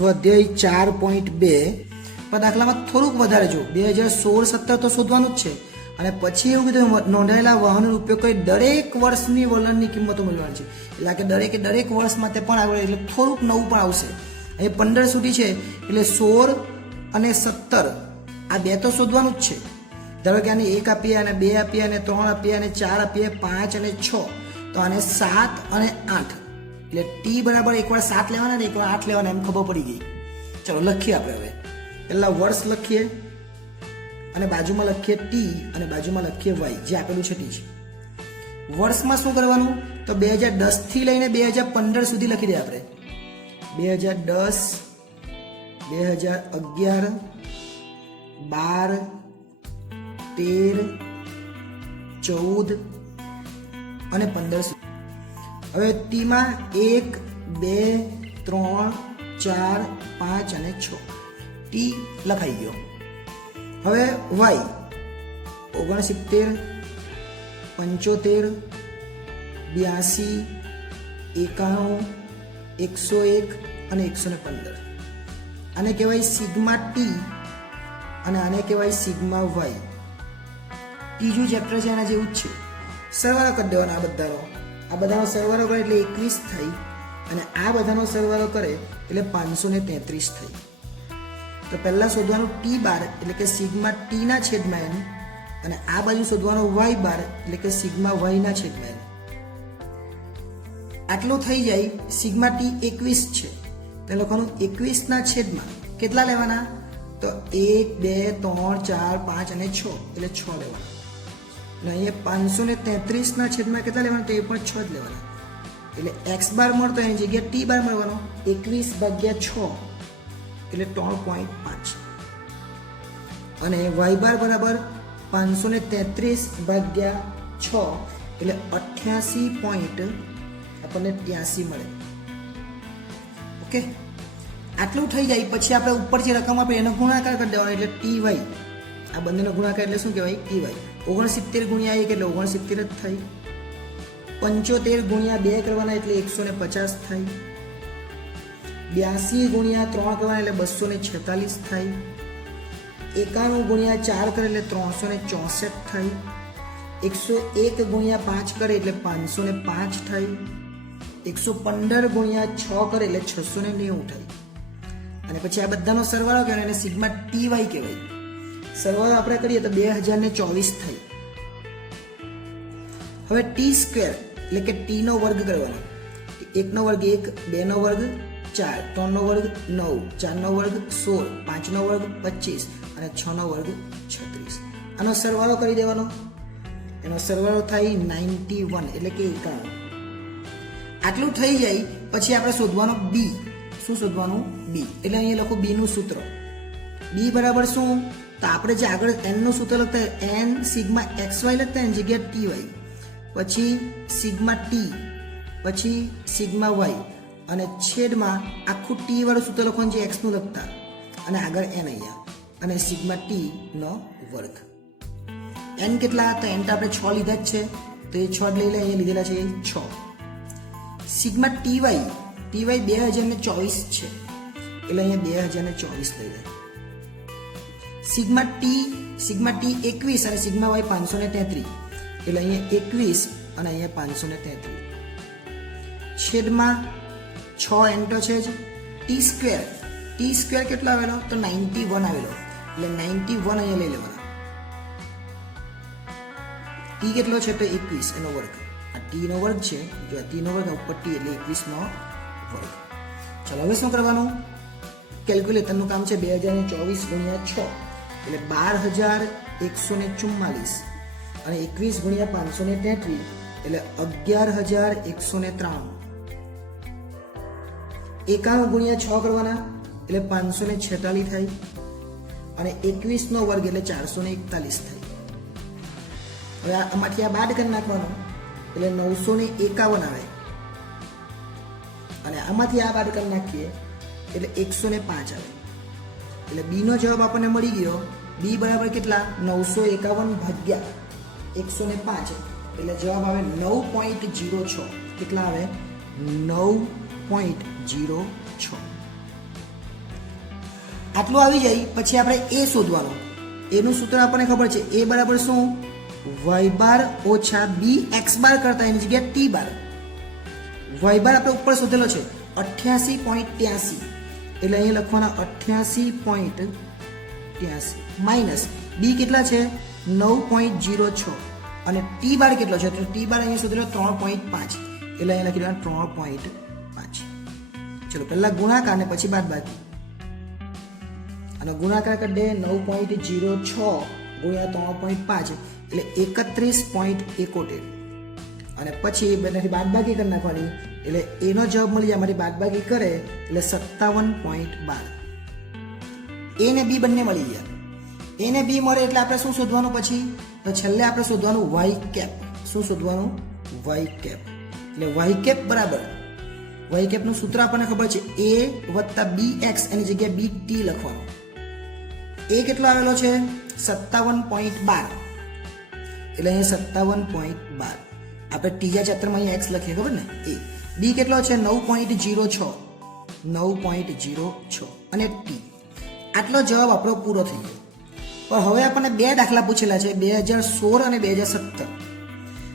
સ્વાધ્યાય ચાર પોઈન્ટ બે પણ દાખલામાં થોડુંક વધારે જો બે હજાર સોળ સત્તર તો શોધવાનું જ છે. અને પછી એવું કીધું નોંધાયેલા વાહનનો ઉપયોગ કરી દરેક વર્ષની વલણની કિંમતો મેળવવાની છે. એટલે કે દરેકે દરેક વર્ષ માટે પણ આવે એટલે થોડુંક નવું પણ આવશે. અહીં પંદર સુધી છે, એટલે સોળ અને સત્તર. આ બે તો શોધવાનું જ છે. ધારો કે આને એક આપીએ અને બે આપીએ અને ત્રણ આપીએ અને ચાર આપીએ, પાંચ અને છ. તો આને સાત અને આઠ. એટલે ટી બરાબર એકવાર સાત લેવાના ને એકવાર આઠ લેવાના એમ ખબર પડી ગઈ. ચલો લખીએ આપણે હવે. પહેલા વર્ષ લખીએ અને બાજુમાં લખીએ ટી અને બાજુમાં લખીએ વાય જે આપેલું છે ટી વર્ષમાં શું કરવાનું? તો બે હજાર દસથી લઈને બે હજાર પંદર સુધી લખી દે આપણે. બે હજાર દસ, બે હજાર અગિયાર, બાર, તેર, ચૌદ અને પંદર સુધી. હવે ટીમાં એક, બે, ત્રણ, ચાર, પાંચ અને છ. ટી લખાઈ ગયો. હવે વાય. ઓગણસિત્તેર, પંચોતેર, બ્યાસી, એકાણું, એકસો એક અને એકસો ને પંદર. આને કહેવાય સિગ્મા ટી અને આને કહેવાય સિગ્મા વાય. ત્રીજું ચેપ્ટર છે એના જેવું જ છે. સરવાળો કરી દેવાના આ બધાનો. આ બધાનો સરવાળો કરે એટલે એકવીસ થઈ અને આ બધાનો સરવાળો કરે એટલે પાંચસો ને તેત્રીસ થઈ. તો પહેલાં શોધવાનું ટી બાર એટલે કે સિગ્મા ટીના છેદમાં એન અને આ બાજુ શોધવાનો વાય બાર એટલે કે સિગ્મા વાયના છેદમાં એન આટલું થઈ જાય સિગ્મા ટી એકવીસ છે. તો લખવાનું એકવીસના છેદમાં કેટલા લેવાના? તો એક, બે, ત્રણ, ચાર, પાંચ અને છ. એટલે છ લેવાના. અને અહીંયા પાંચસો ને તેત્રીસના છેદમાં કેટલા લેવાના? તો પણ છ જ લેવાના. એટલે એક્સ બાર મળતો એની જગ્યાએ ટી બાર મળવાનો. એકવીસ ભાગ્યા છ. એટલે ત્રણ પોઈન્ટ પાંચ. અને વાય બાર બરાબર પાંચસો ને તેત્રીસ ભાગ્યા છ. એટલે અઠ્યાસી પોઈન્ટ આપણને ત્યાસી મળે. ઓકે? આટલું થઈ જાય. પછી આપણે ઉપર જે રકમ આપે એનો ગુણાકાર કરી દેવાનો. એટલે ટી વાય. આ બંનેનો ગુણાકાર એટલે શું કહેવાય? T Y. ઓગણસિત્તેર ગુણ્યા એક એટલે ઓગણસિત્તેર જ થાય. પંચોતેર ગુણ્યા બે કરવાના એટલે એકસો ને પચાસ થાય. બ્યાસી ગુણ્યા ત્રણ કરવાના એટલે બસો ને છેતાલીસ થાય. એકાણું ગુણ્યા ચાર કરે એટલે ત્રણસો ને ચોસઠ થાય. એકસો એક ગુણ્યા પાંચ કરે એટલે પાંચસો ને પાંચ થાય. એકસો પંદર ગુણ્યા છ કરે એટલે છસો ને નેવું થાય. અને પછી આ બધાનો સરવાળો કહેવાય અને સિગ્મા ટી વાય કહેવાય. સરવાળો આપણે કરીએ તો બે હજાર ને ચોવીસ થઈ. હવે ટી સ્ક્વેર એટલે કે ટીનો વર્ગ કરવાનો. એકનો વર્ગ એક, બેનો વર્ગ ચાર, ત્રણનો વર્ગ નવ, ચારનો વર્ગ સોળ, પાંચનો વર્ગ પચીસ અને છનો વર્ગ છત્રીસ. આનો સરવાળો કરી દેવાનો. એનો સરવાળો થાય નાઇન્ટી વન એટલે કે એકાણું. આટલું થઈ જાય, પછી આપણે શોધવાનો બી શું શોધવાનું? બી એટલે અહીંયા લખો બીનું સૂત્ર. બી બરાબર શું? તો આપણે જે આગળ એનનું સૂત્ર લખતા એન સિગ્મા એક્સ વાય લખતા એની જગ્યાએ ટી વાય પછી સિગ્મા ટી પછી સિગ્મા વાય અને છેદમાં આખું ટી વાળું સૂત્ર લખવાનું જે એક્સનું લખતા. અને આગળ એન અહીંયા. અને સિગ્મા ટી નો વર્ગ. એન કેટલા તો એન તો આપણે છ લીધા જ છે. તો એ છ લઈ લે અહીંયા લીધેલા છે એ છ. સિગ્મા ટીવાય ટીવાય બે હજાર ને ચોવીસ છે. એટલે અહીંયા બે હજાર ને ચોવીસ લઈ લે. સિગ્મા ટી સિગ્મા ટી એકવીસ અને સિગ્મા વાય પાંચસો ને તેત્રીસ એટલે અહીંયા એકવીસ અને અહીંયા પાંચસો ને તેત્રીસ છેદમાં છ એન્ટો છે જ ટી સ્ક્વેર. ટી સ્ક્વેર કેટલો આવેલો? તો નાઇન્ટી વન આવેલો. એટલે નાઇન્ટી વન અહીંયા લઈ લેવાનો. ટી કેટલો છે? તો એકવીસ. એનો વર્ગ. આ ટી નો વર્ગ છે. જો આ ટી નો વર્ગ ઉપર ટી એટલે એકવીસ નો વર્ગ. ચલો હવે શું કરવાનું? કેલ્ક્યુલેટરનું કામ છે બે હજાર ચોવીસ ગુણ્યા છ. એટલે બાર હજાર એકસો ને ચુમ્માલીસ અને એકવીસ ગુણ્યા પાંચસો ને તેત્રીસ એટલે અગિયાર હજાર એકસો ને ત્રાણું. એકાણું ગુણ્યા છ કરવાના એટલે પાંચસો ને છેતાલીસ થાય અને એકવીસ નો વર્ગ એટલે ચારસો ને એકતાલીસ થાય હવે આમાંથી આ બાદ કરી નાખવાનો એટલે નવસો ને એકાવન આવે. અને આમાંથી આ બાદ કરી નાખીએ એટલે એકસો ને પાંચ આવે. એટલે બીનો જવાબ આપણને મળી ગયો. બી બરાબર કેટલા? નવસો એકાવન ભાગ્યા એકસો ને પાંચ. એટલે જવાબ આવે નવ પોઈન્ટ જીરો છ. કેટલા આવે? નવ પોઈન્ટ જીરો છ. આટલું આવી જાય, પછી આપણે એ શોધવાનું. એનું સૂત્ર આપણને ખબર છે. એ બરાબર શું? વાય બાર ઓછા બી એક્સ બાર કરતા એની જગ્યાએ ટી બાર. વાય બાર આપણે ઉપર શોધેલો છે. અઠ્યાસી પોઈન્ટ ત્યાસી. એટલે અહીંયા લખવાના અઠ્યાસી પોઈન્ટ ત્યાસી માઇનસ બી કેટલા છે? નવ પોઈન્ટ જીરો છ. અને ટી બાર કેટલો છે? તો ટી બાર અહીંયા સુધી ત્રણ પોઈન્ટ પાંચ. એટલે અહીંયા લખી દેવાના ત્રણ પોઈન્ટ પાંચ. ચલો, પહેલાં ગુણાકાર ને પછી બાદ બાકી અને ગુણાકાર કરી દે, નવ પોઈન્ટ જીરો છ ગુણ્યા ત્રણ પોઈન્ટ પાંચ. એટલે એકત્રીસ પોઈન્ટ એકોતેર. અને પછી બેનાથી બાદબાકી કરી નાખવાની. એટલે એનો જવાબ મળી જાય મારી બાદબાકી કરે, એટલે સત્તાવન પોઈન્ટ બાર. એ ને બી બંને મળી ગયા. એ ને બી મળે એટલે આપણે શું શોધવાનું પછી? તો છેલ્લે આપણે શોધવાનું વાય કેપ શું શોધવાનું? વાય કેપ એટલે વાય કેપ બરાબર. વાય કેપનું સૂત્ર આપણને ખબર છે એ વત્તા બી એક્સ એની જગ્યાએ બી ટી લખવાનું. એ કેટલો આવેલો છે? સત્તાવન પોઈન્ટ બાર. એટલે અહીંયા સત્તાવન પોઈન્ટ બાર. આપણે ત્રીજા ચેપ્ટરમાં અહીંયા એક્સ લખીએ, ખબર ને? એ. બી કેટલો છે? નવ પોઈન્ટ જીરો છ. નવ પોઈન્ટ જીરો છ. અને ટી આટલો જવાબ આપણો પૂરો થઈ ગયો. પણ હવે આપણને બે દાખલા પૂછેલા છે, બે હજાર સોળ અને બે હજાર સત્તર.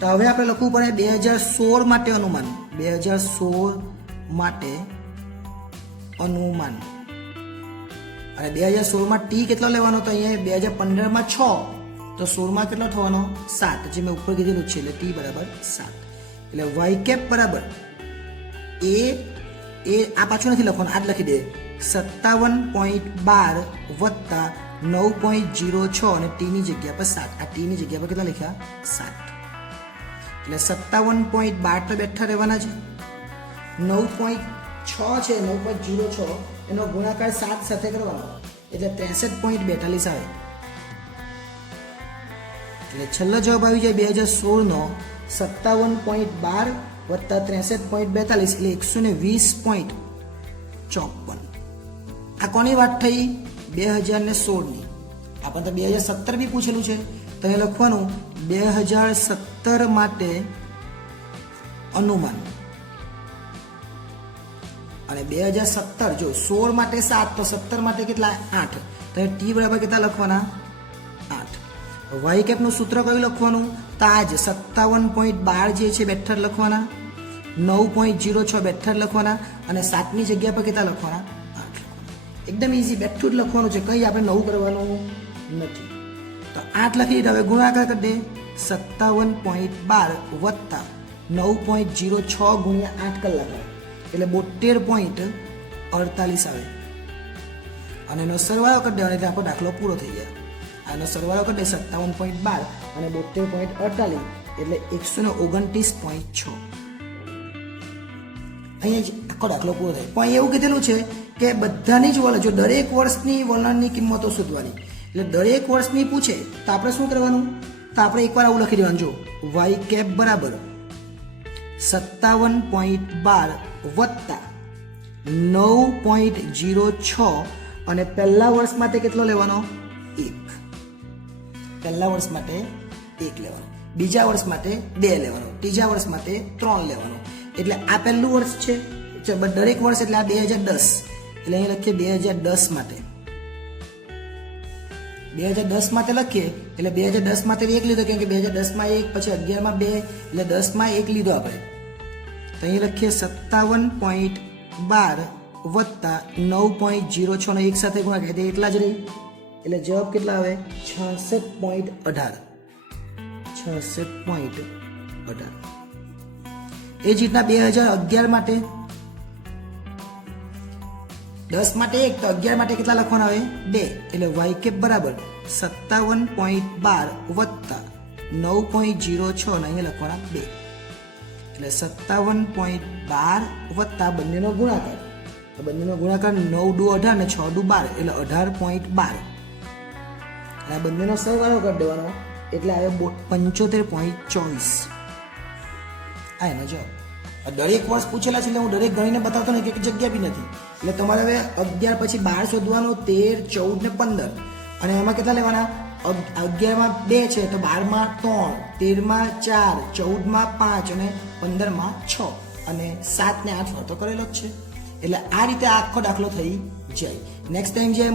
તો હવે આપણે લખવું પડે બે હજાર સોળ માટે અનુમાન. બે હજાર સોળ માટે અનુમાન. અને બે હજાર સોળમાં ટી કેટલો લેવાનો તો અહીંયા બે હજાર પંદરમાં છ. તો સોળમાં કેટલો થવાનો? સાત. જે મેં ઉપર કીધેલું છે, એટલે ટી બરાબર સાત. એટલે વાય કેપ બરાબર એ એ આ પાછું નથી લખવાનું, આ જ લખી દે. સત્તાવન પોઈન્ટ બાર વત્તા નવ પોઈન્ટ જીરો છ અને ટીની જગ્યા પર સાત. આ ટીની જગ્યા પર કેટલા લખ્યા? સાત. એટલે સત્તાવન પોઈન્ટ બાર તો બેઠા રહેવાના છે. નવ પોઈન્ટ છ છે, નવ પોઈન્ટ જીરો છ. એનો ગુણાકાર સાત સાથે કરવાનો. એટલે ત્રેસઠ પોઈન્ટ બેતાલીસ આવે. એટલે છેલ્લો જવાબ આવી જાય બે હજાર સોળનો. સત્તાવન પોઈન્ટ બાર વત્તા ત્રેસઠ પોઈન્ટ બેતાલીસ એટલે એકસો ને વીસ પોઈન્ટ ચોપન. આ કોની વાત થઈ? બે હજાર ને સોળની. આપણને તો બે હજાર સત્તર બી પૂછેલું છે. તમે લખવાનું, બે હજાર સત્તર માટે અનુમાન. અને બે હજાર સત્તર, જો સોળ માટે સાત, તો સત્તર માટે કેટલા? આઠ. તમે ટી બરાબર કેટલા લખવાના? વાય કેપનું સૂત્ર કયું લખવાનું? તો આ સત્તાવન પોઈન્ટ બાર જે છે બેઠર લખવાના, નવ પોઈન્ટ જીરો છ બેઠર લખવાના અને સાતની જગ્યા પર કેટલા લખવાના? એકદમ ઇઝી બેઠું જ લખવાનું છે. કંઈ આપણે નવું કરવાનું નથી. તો આઠ લખી દીધા હવે ગુણાકાર કરી દે. સત્તાવન પોઈન્ટ બાર વત્તા નવ પોઈન્ટ જીરો છ ગુણ્યા આઠ કલાક. એટલે બોતેર પોઈન્ટ અડતાલીસ આવે. અને એનો સરવાળો કરી દેવાનો, એટલે આપણો દાખલો પૂરો થઈ જાય. આનો સરવાળો કરીએ સત્તાવન પોઈન્ટ બાર અને બોતેર પોઈન્ટ અડતાલીસ, એટલે એકસો ને ઓગણત્રીસ પોઈન્ટ છ. અહીંયા જ આખો દાખલો પૂરો થાય. પણ એવું કીધેલું છે કે બધાની જ વલણ, જો દરેક વર્ષની વલણની કિંમતો શોધવાની, એટલે દરેક વર્ષની પૂછે, તો આપણે શું કરવાનું? તો આપણે એકવાર આવું લખી દેવાનું, જો વાય કેપ બરાબર સત્તાવન પોઈન્ટ બાર વત્તા નવ પોઈન્ટ જીરો છ, અને પહેલા વર્ષ માટે કેટલો લેવાનો? પહેલા વર્ષ માટે એક લેવાનો, બીજા વર્ષ માટે બે લેવાનો, ત્રીજા વર્ષ માટે ત્રણ લેવાનો. એટલે આ પહેલું વર્ષ છે દરેક વર્ષ એટલે આ બે હજાર દસ. એટલે અહીં લખીએ બે હજાર દસ માટે. બે હજાર દસ માટે લખીએ, એટલે બે હજાર દસ માટે એક લીધો, કેમ કે બે હજાર દસમાં એક, પછી અગિયારમાં બે, એટલે દસમાં એક લીધો આપણે. તો અહીં લખીએ સત્તાવન પોઈન્ટ બાર વત્તા નવ પોઈન્ટ જીરો છ નો એક સાથે ગુણાકાર, એટલે એટલા જ રહી. એટલે જવાબ કેટલા આવે? છાસઠ પોઈન્ટ અઢાર. છાસઠ પોઈન્ટ અઢાર. એ જ રીતના બે હજાર અગિયાર માટે? દસ માટે એક, તો અગિયાર માટે કેટલા લખવાના આવે? બે. એટલે વાય કેપ બરાબર સત્તાવન પોઈન્ટ બાર વત્તા નવ પોઈન્ટ જીરો છ ને અહીંયા લખવાના બે. એટલે સત્તાવન પોઈન્ટ બાર વત્તા બંનેનો ગુણાકાર. બંનેનો ગુણાકાર નવ ડુ અઢાર ને છ દુ બાર, એટલે અઢાર પોઈન્ટ બાર. અને બંનેનો સરવાળો કરી દેવાનો. એટલે આવે પંચોતેર પોઈન્ટ ચોવીસ. આ એનો જવાબ. દરેક વર્ષ પૂછેલા છે એટલે હું દરેક ગણીને બતાવતો ને એક જગ્યા બી નથી. એટલે તમારે હવે અગિયાર પછી બાર શોધવાનો, તેર, ચૌદ ને પંદર. અને એમાં કેટલા લેવાના? અગિયારમાં બે છે, તો બારમાં ત્રણ, તેરમાં ચાર, ચૌદમાં પાંચ અને પંદરમાં છ. અને સાત ને આઠ વાર તો કરેલો જ છે. એટલે આ રીતે આખો દાખલો થઈ જાય. નેક્સ્ટ ટાઈમ જે